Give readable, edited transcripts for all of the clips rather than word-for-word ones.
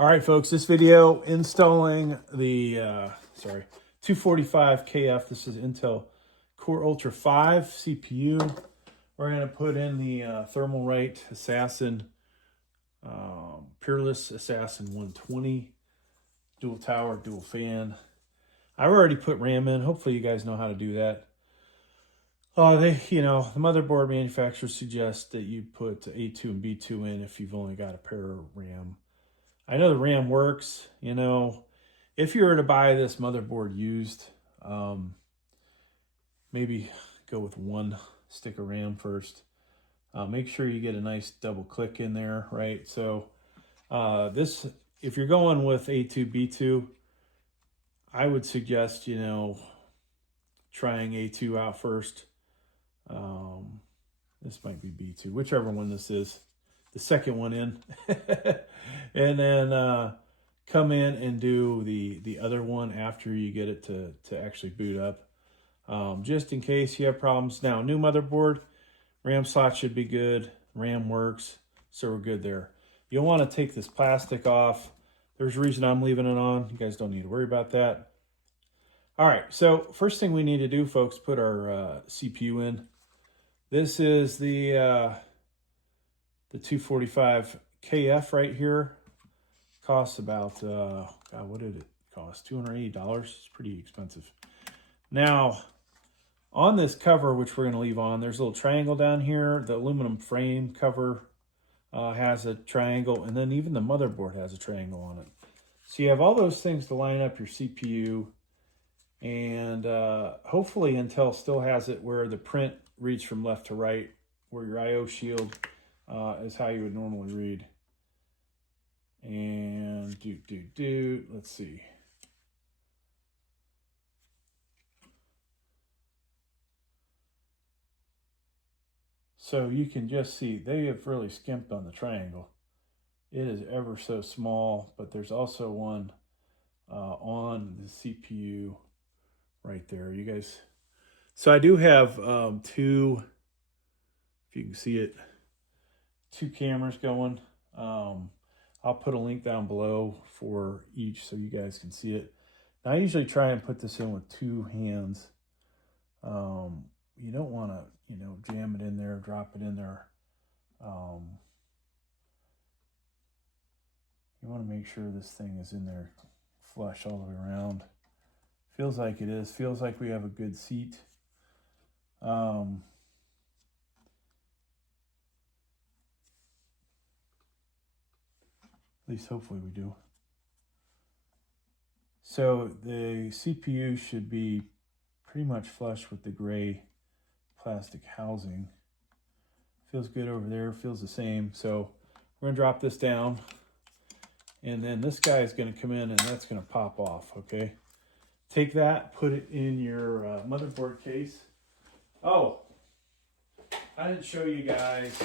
All right, folks, this video installing the 245KF. This is Intel Core Ultra 5 CPU. We're going to put in the Thermalright Assassin, Peerless Assassin 120, dual tower, dual fan. I've already put RAM in. Hopefully you guys know how to do that. The motherboard manufacturers suggest that you put A2 and B2 in if you've only got a pair of RAM. I know the RAM works. If you were to buy this motherboard used, maybe go with one stick of RAM first. Make sure you get a nice double click in there, right? So if you're going with A2, B2, I would suggest, trying A2 out first. This might be B2, whichever one this is. The second one in. And then come in and do the other one after you get it to actually boot up. Just in case you have problems. Now, new motherboard, RAM slot should be good. RAM works, so we're good there. You'll want to take this plastic off. There's a reason I'm leaving it on. You guys don't need to worry about that. All right, so first thing we need to do, folks, put our CPU in. This is the 245KF right here. Costs about, what did it cost? $280. It's pretty expensive. Now, on this cover, which we're going to leave on, there's a little triangle down here. The aluminum frame cover has a triangle, and then even the motherboard has a triangle on it. So you have all those things to line up your CPU, and hopefully Intel still has it where the print reads from left to right, where your I/O shield is how you would normally read. And let's see. So you can just see they have really skimped on the triangle. It is ever so small, but there's also one on the CPU right there. You guys. So I do have two, if you can see it, two cameras going. I'll put a link down below for each so you guys can see it. Now, I usually try and put this in with two hands. You don't want to, jam it in there, drop it in there. You want to make sure this thing is in there flush all the way around. Feels like it is. Feels like we have a good seat. At least hopefully we do. So the CPU should be pretty much flush with the gray plastic housing. Feels good over there, feels the same. So we're gonna drop this down, and then this guy is gonna come in and that's gonna pop off, okay? Take that, put it in your motherboard case. Oh, I didn't show you guys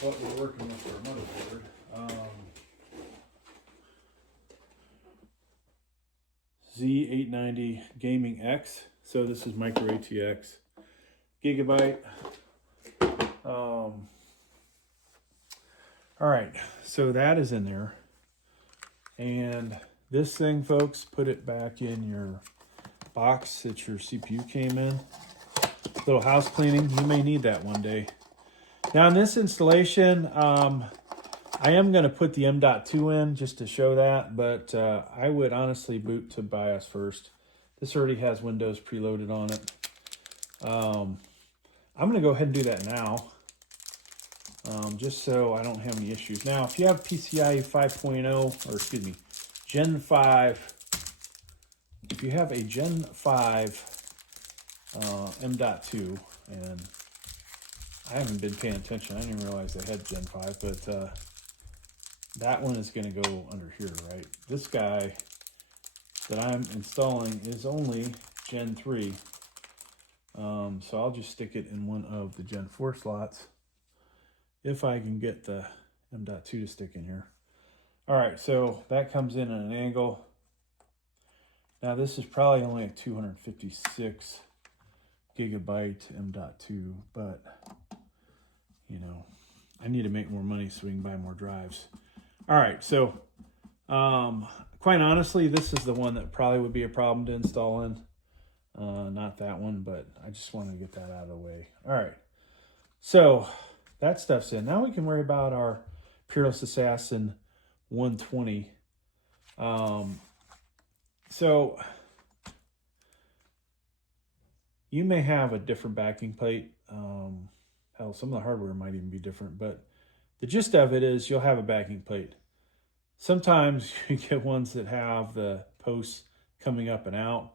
what we're working with for our motherboard. Z890 Gaming X. So this is micro ATX, Gugabyte. All right, so that is in there. And this thing, folks, put it back in your box that your CPU came in. Little house cleaning, you may need that one day. Now in this installation, I am going to put the M.2 in just to show that, but I would honestly boot to BIOS first. This already has Windows preloaded on it. I'm going to go ahead and do that now, just so I don't have any issues. Now, if you have PCIe 5.0, or excuse me, Gen 5, if you have a Gen 5 M.2, and I haven't been paying attention. I didn't realize they had Gen 5, but that one is going to go under here, right? This guy that I'm installing is only Gen 3. So I'll just stick it in one of the Gen 4 slots if I can get the M.2 to stick in here. All right, so that comes in at an angle. Now this is probably only a 256 gigabyte M.2, but I need to make more money so we can buy more drives. All right, so Quite honestly, this is the one that probably would be a problem to install in. Not that one, but I just wanted to get that out of the way. All right. So that stuff's in. Now we can worry about our Peerless Assassin 120. So you may have a different backing plate. Hell, some of the hardware might even be different, but the gist of it is you'll have a backing plate. Sometimes you get ones that have the posts coming up and out.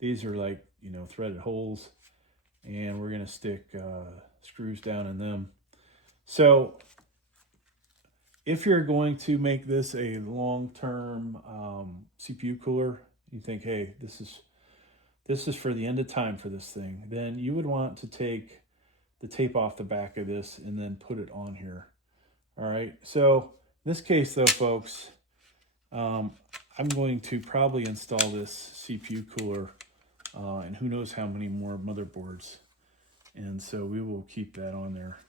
These are like, you know, threaded holes, and we're going to stick screws down in them. So if you're going to make this a long-term CPU cooler, you think, hey, this is for the end of time for this thing, then you would want to take the tape off the back of this and then put it on here. All right, so in this case though, folks, I'm going to probably install this CPU cooler and who knows how many more motherboards, and so we will keep that on there.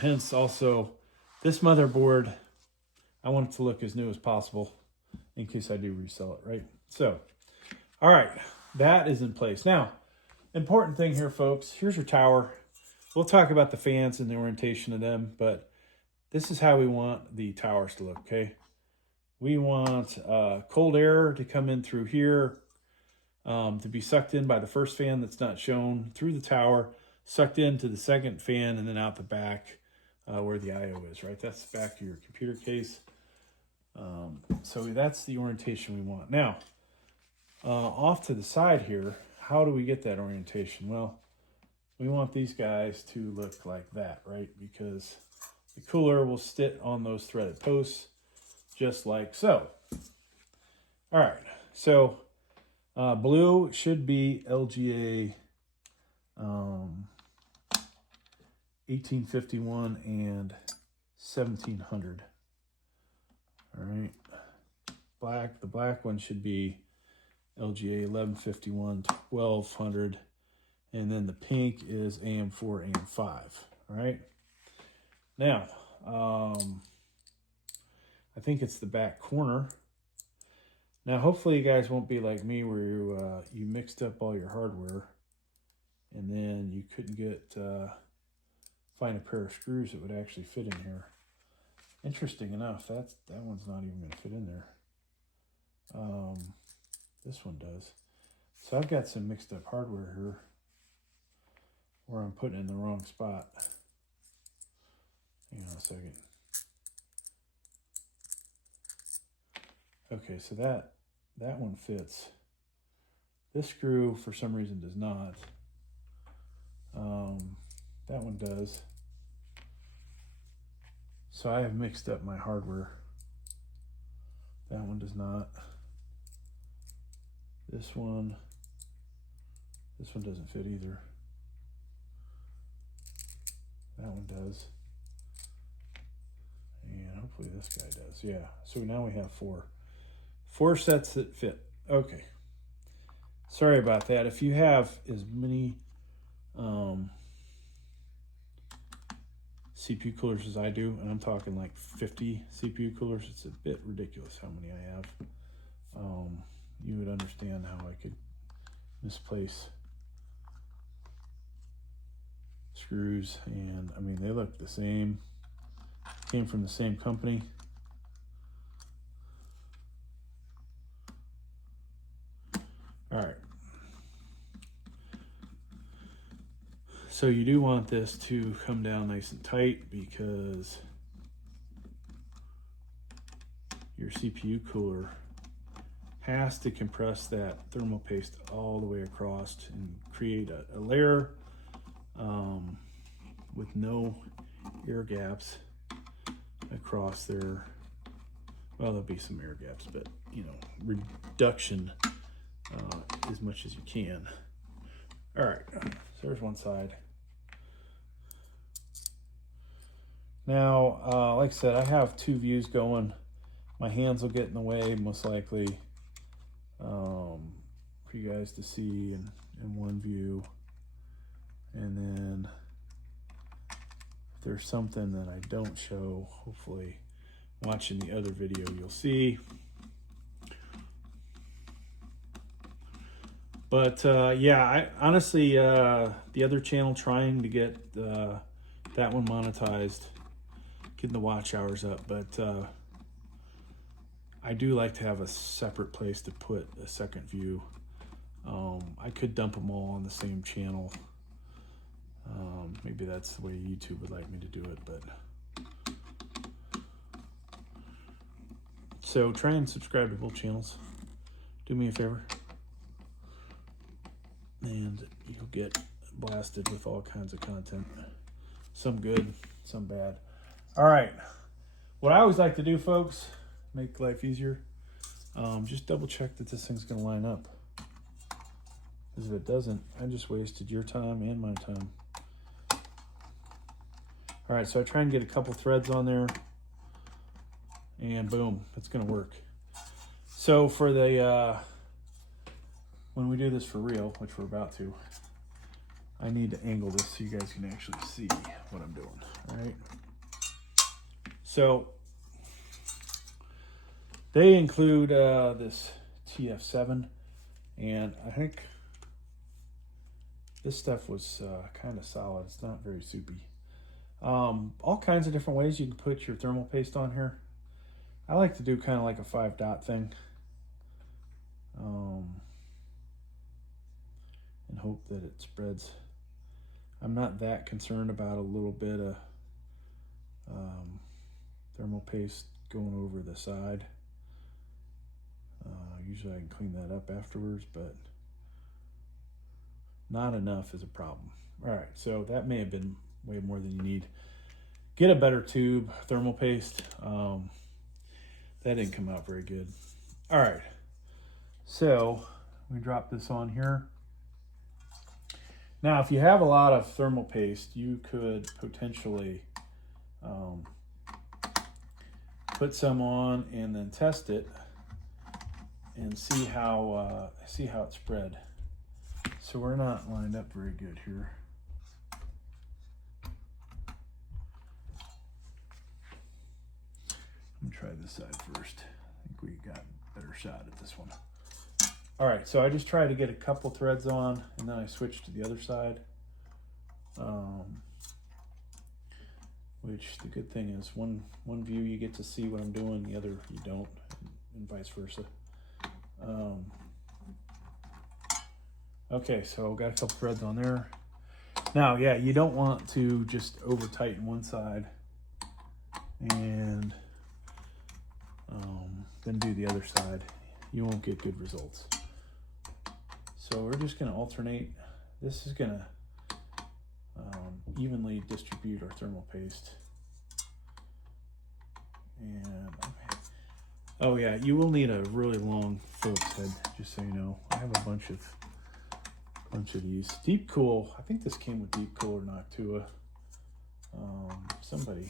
Hence also this motherboard, I want it to look as new as possible in case I do resell it, right? So all right, that is in place. Now, important thing here, folks, here's your tower. We'll talk about the fans and the orientation of them, but this is how we want the towers to look, okay? We want cold air to come in through here, to be sucked in by the first fan that's not shown through the tower, sucked into the second fan, and then out the back where the I/O is, right? That's the back of your computer case. So that's the orientation we want. Now, off to the side here, how do we get that orientation? Well, we want these guys to look like that, right? Because the cooler will sit on those threaded posts just like so. All right, so blue should be LGA 1851 and 1700. All right, the black one should be LGA 1151, 1200, and then the pink is AM4, AM5. All right. Now, I think it's the back corner. Now, hopefully, you guys won't be like me, where you mixed up all your hardware, and then you couldn't find a pair of screws that would actually fit in here. Interesting enough, that one's not even going to fit in there. This one does. So I've got some mixed up hardware here where I'm putting it in the wrong spot. Hang on a second. Okay, so that one fits. This screw, for some reason, does not. That one does. So I have mixed up my hardware. That one does not. This one doesn't fit either. That one does. And hopefully this guy does. Yeah, so now we have four sets that fit. Okay. Sorry about that. If you have as many CPU coolers as I do, and I'm talking like 50 CPU coolers, it's a bit ridiculous how many I have. You would understand how I could misplace screws, and I mean, they look the same, came from the same company. All right. So you do want this to come down nice and tight because your CPU cooler has to compress that thermal paste all the way across and create a layer with no air gaps across there. Well, there'll be some air gaps, but you know, reduction as much as you can. All right, so there's one side. Now, like I said, I have two views going. My hands will get in the way, most likely, for you guys to see in one view. And then if there's something that I don't show, hopefully watching the other video, you'll see. But yeah, I honestly, the other channel trying to get that one monetized, getting the watch hours up, but I do like to have a separate place to put a second view. I could dump them all on the same channel. Maybe that's the way YouTube would like me to do it, but so try and subscribe to both channels. Do me a favor. And you'll get blasted with all kinds of content. Some good, some bad. All right. What I always like to do, folks, make life easier, just double check that this thing's going to line up. Because if it doesn't, I just wasted your time and my time. All right, so I try and get a couple threads on there. And boom, it's going to work. So for the... when we do this for real, which we're about to, I need to angle this so you guys can actually see what I'm doing, all right? So they include this TF7, and I think this stuff was kind of solid. It's not very soupy. All kinds of different ways you can put your thermal paste on here. I like to do kind of like a 5-dot thing. And hope that it spreads. I'm not that concerned about a little bit of thermal paste going over the side. Usually I can clean that up afterwards, but not enough is a problem. All right, so that may have been way more than you need. Get a better tube, thermal paste. That didn't come out very good. All right, so we drop this on here. Now, if you have a lot of thermal paste, you could potentially put some on and then test it and see how it spread. So we're not lined up very good here. Let me try this side first. I think we got a better shot at this one. All right, so I just try to get a couple threads on, and then I switch to the other side. Which the good thing is, one view you get to see what I'm doing, the other you don't, and vice versa. Okay, so got a couple threads on there. Now, yeah, you don't want to just over tighten one side and then do the other side. You won't get good results. So we're just going to alternate. This is going to evenly distribute our thermal paste. And oh yeah, you will need a really long Phillips head, just so you know. I have a bunch of these. Deep Cool, I think this came with Deep Cool or Noctua. Somebody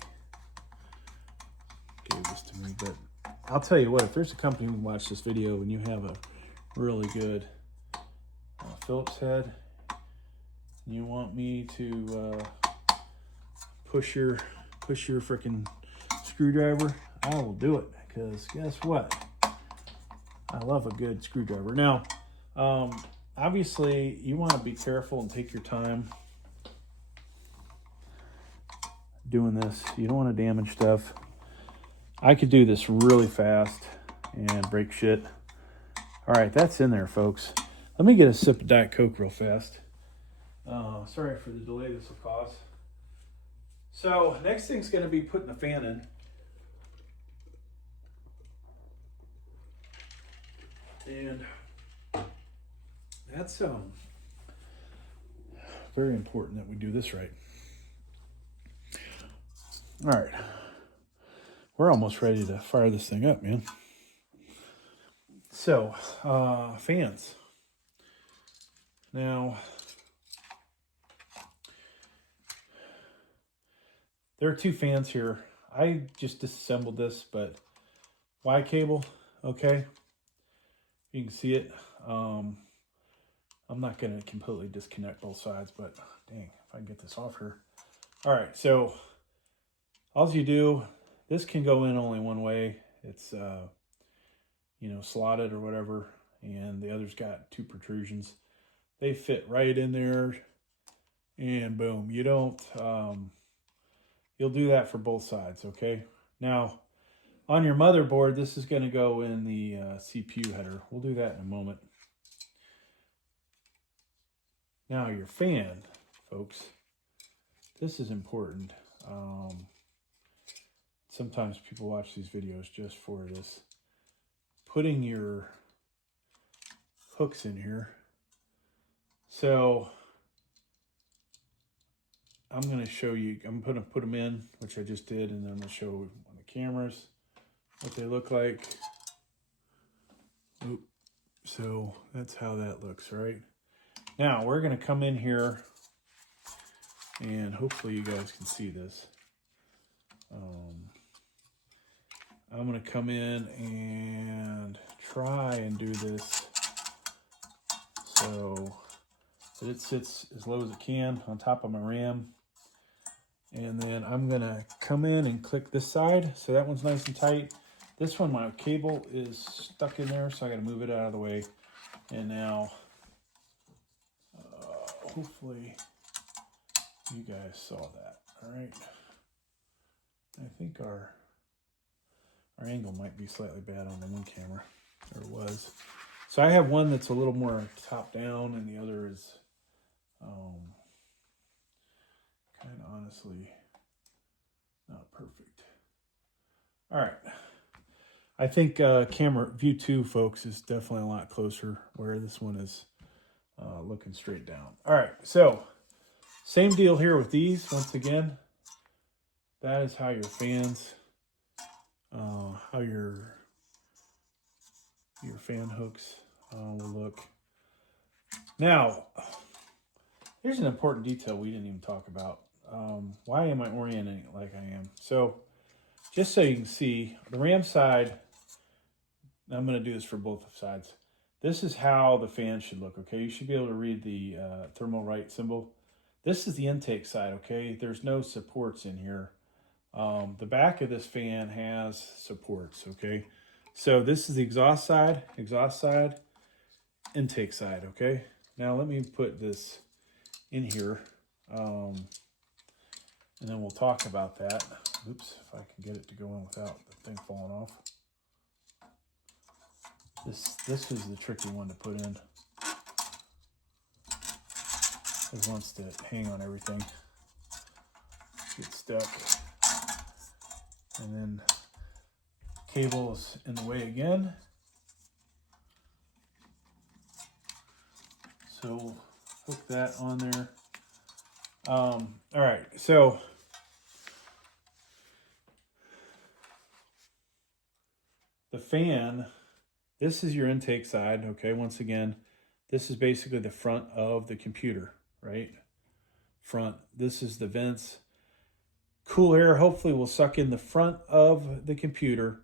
gave this to me, but I'll tell you what, if there's a company who watch this video and you have a really good Phillips head, and you want me to push your freaking screwdriver, I will do it, because guess what? I love a good screwdriver. Now, obviously, you want to be careful and take your time doing this. You don't want to damage stuff. I could do this really fast and break shit. All right, that's in there, folks. Let me get a sip of Diet Coke real fast. Sorry for the delay this will cause. So next thing's going to be putting the fan in. And that's very important that we do this right. All right. We're almost ready to fire this thing up, man. So, fans. Now, there are two fans here. I just disassembled this, but Y cable, okay. You can see it. I'm not going to completely disconnect both sides, but dang, if I can get this off here. All right, so all you do This can go in only one way. It's, you know, slotted or whatever. And the other's got 2 protrusions. They fit right in there. And boom, you don't, you'll do that for both sides, okay? Now, on your motherboard, this is going to go in the CPU header. We'll do that in a moment. Now, your fan, folks, this is important. Sometimes people watch these videos just for this. Putting your hooks in here. So, I'm going to show you, I'm going to put them in, which I just did, and then I'm going to show on the cameras what they look like. Oop. So that's how that looks, right? Now we're going to come in here, and hopefully you guys can see this. I'm going to come in and try and do this so that it sits as low as it can on top of my RAM. And then I'm gonna come in and click this side. So that one's nice and tight. This one, my cable is stuck in there, so I gotta move it out of the way. And now, hopefully you guys saw that, all right? I think our angle might be slightly bad on the one camera, or it was. So I have one that's a little more top down, and the other is kind of honestly not perfect. All right. I think camera view 2, folks, is definitely a lot closer, where this one is looking straight down. All right, so same deal here with these. Once again, that is how your fans, how your fan hooks will look. Now, here's an important detail we didn't even talk about. Why am I orienting it like I am? So, just so you can see, the RAM side, I'm going to do this for both sides. This is how the fan should look, okay? You should be able to read the Thermalright symbol. This is the intake side, okay? There's no supports in here. The back of this fan has supports, okay? So this is the exhaust side, intake side, okay? Now let me put this in here, and then we'll talk about that. Oops, if I can get it to go in without the thing falling off. This is the tricky one to put in. It wants to hang on everything. Get stuck. And then cable's in the way again. So we'll hook that on there. All right, so the fan, this is your intake side, okay? Once again, this is basically the front of the computer, right? Front. This is the vents. Cool air hopefully will suck in the front of the computer,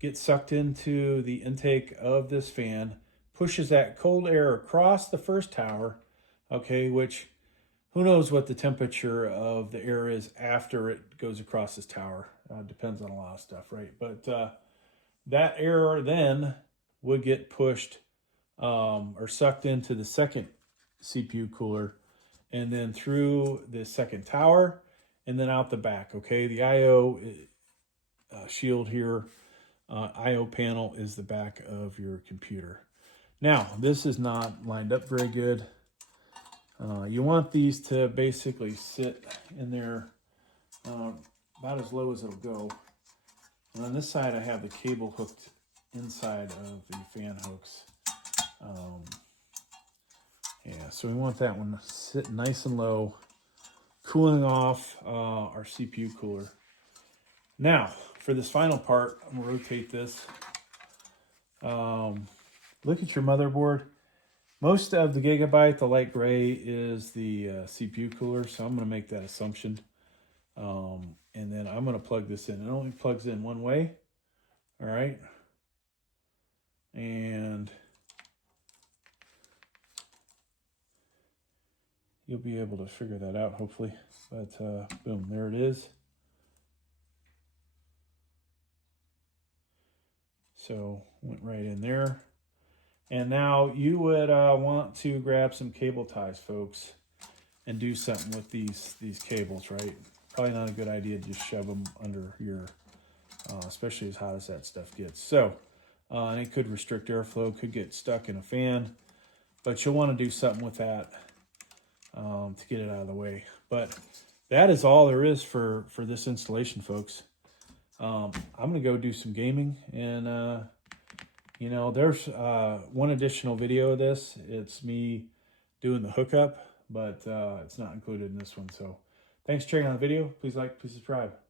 get sucked into the intake of this fan, pushes that cold air across the first tower, okay, which who knows what the temperature of the air is after it goes across this tower. Depends on a lot of stuff, right? But that air then would get pushed or sucked into the second CPU cooler, and then through the second tower, and then out the back, okay? The I/O shield here, I/O panel is the back of your computer. Now, this is not lined up very good. You want these to basically sit in there about as low as it'll go. And on this side, I have the cable hooked inside of the fan hooks. Yeah, so we want that one to sit nice and low, cooling off our CPU cooler. Now, for this final part, I'm gonna rotate this. Look at your motherboard. Most of the Gugabyte, the light gray, is the CPU cooler, so I'm gonna make that assumption. And then I'm gonna plug this in. It only plugs in one way, all right? And you'll be able to figure that out, hopefully. But boom, there it is. So went right in there. And now you would want to grab some cable ties, folks, and do something with these cables, right? Probably not a good idea to just shove them under your, especially as hot as that stuff gets. So, and it could restrict airflow, could get stuck in a fan, but you'll want to do something with that to get it out of the way. But that is all there is for this installation, folks. I'm gonna go do some gaming, and you know, there's one additional video of this. It's me doing the hookup, but it's not included in this one. So thanks for checking out the video. Please like, please subscribe.